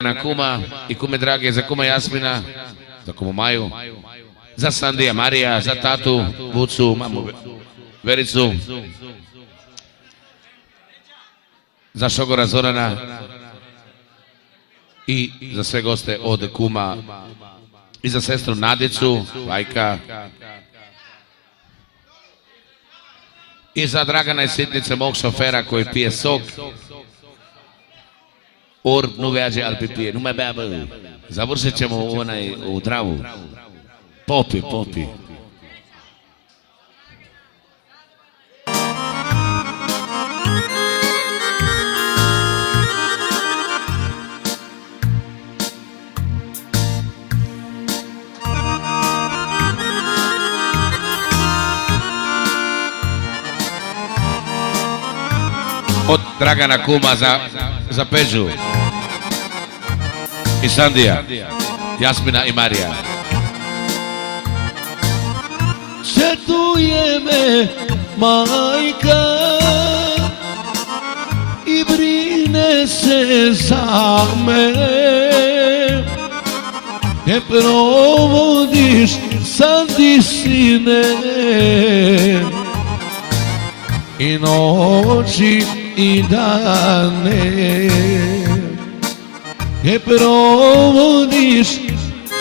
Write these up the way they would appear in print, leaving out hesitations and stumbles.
na kuma i kume drage, za kuma Jasmina, za kumu Maju, za Sandija Marija, za tatu Vucu, mamu Vericu, za šogora Zorana i za sve goste od kuma i za sestru Nadicu, Vajka, i za Dragana i sitnice mog šofera koji pije sok. Or nu veađe alpi pije, nu me beba. Završit ćemo u Dravu. Popi. Od Dragana kuma za Peđu i Sandija, Jasmina i Marija. Četuje me majka i brine se za mene, ne provodiš Sandi sine i noći i dane, ne provodiš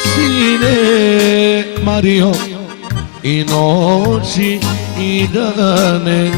sine Mario i noći i dane.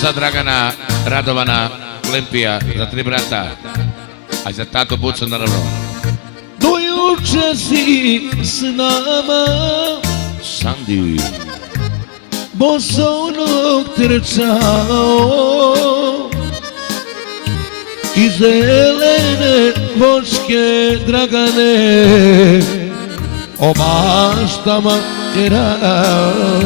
Za Dragana, Radovana, Klempija, za tri brata, a i za tatu Bucu naravno. Do juče si s nama, Sandi, bosonog trčao i zelene vočke Dragane o maštama terao.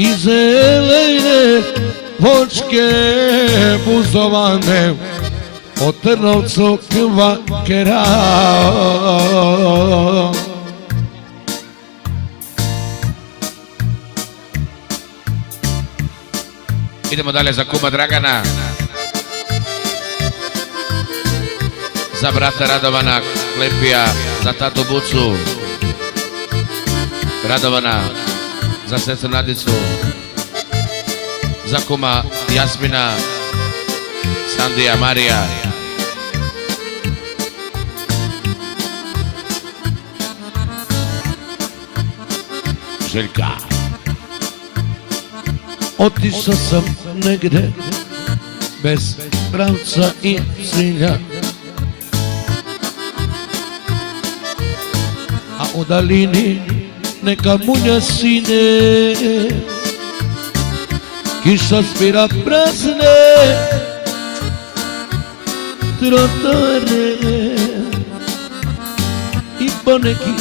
I zelene vočke buzovane o Trnovcu kvakera. Idemo dalje za kuma Dragana, za brata Radovana, Klempija, za tatu Bucu, Radovana, za sestru Nadicu, za kuma Jasmina, Sandija, Marija. Željka. Otišao sam negde bez pravca i cilja, a u dalini neka munja sine, kiša svira prazne trotare i poneki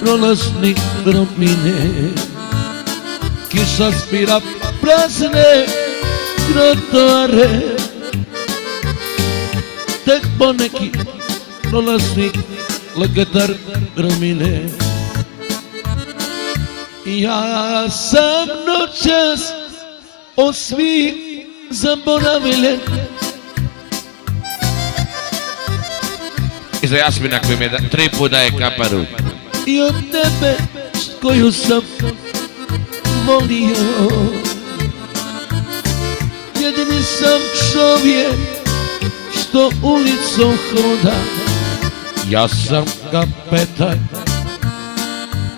prolaznik promine. Kiša svira prazne trotare, tek poneki prolaznik legetar promine. Ja sam noćas od svih zaboravile. I za Jasmina koji mi tri put daje kaparu. I od tebe koju sam volio. Jedini sam čovjek što ulicom hoda. Ja sam kapetan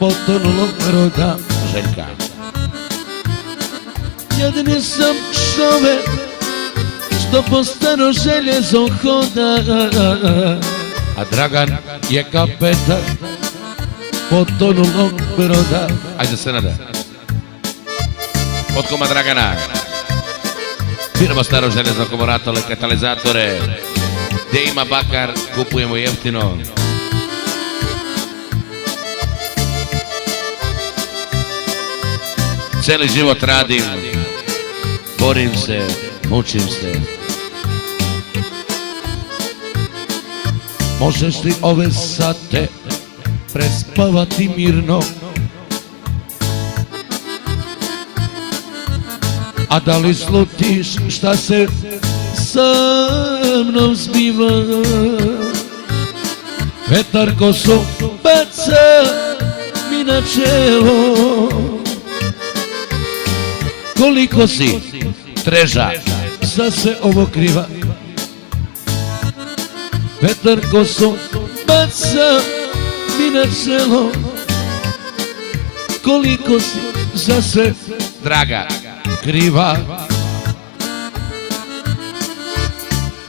potonulog roda. Željka. Jedini sam čovjek što po staro željezo hoda. A Dragan je kapetan potonulog broda. Ajde Senada. Od koma Dragana. Firma Staro železno akumulatorne katalizatore. Gdje ima bakar, kupujemo jeftino. Cijeli život radim, borim se, mučim se. Možeš li ove sate prespavati mirno? A da li slutiš šta se sa mnom zbiva? Vetar kosu baca mi na čelo. Koliko si Treža, za se ovo kriva? Vetar kosu baca mi na čelo. Koliko si za se Draga, kriva?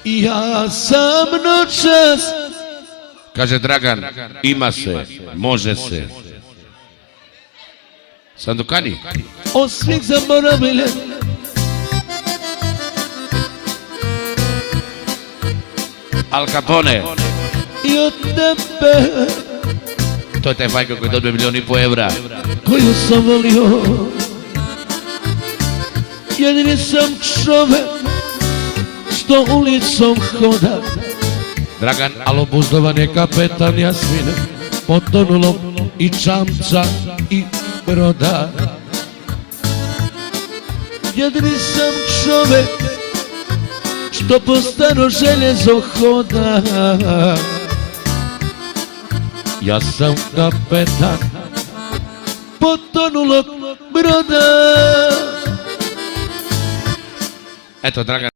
Ja sam noćas kaže Dragan, ima se, može se. Sandukani, od svih zaboravile. Al Capone, I od tebe to je taj fajko koji dobije 1,5 evra. koju sam volio. Jedini sam čovek što ulicom hoda. Dragan, Al obuzdovan je kapetan Jasmine, potonulom i čamca i broda. Jedini sam čovek što po staro željezo hoda. Ja sam kapetan potonulog broda. eto Dragan.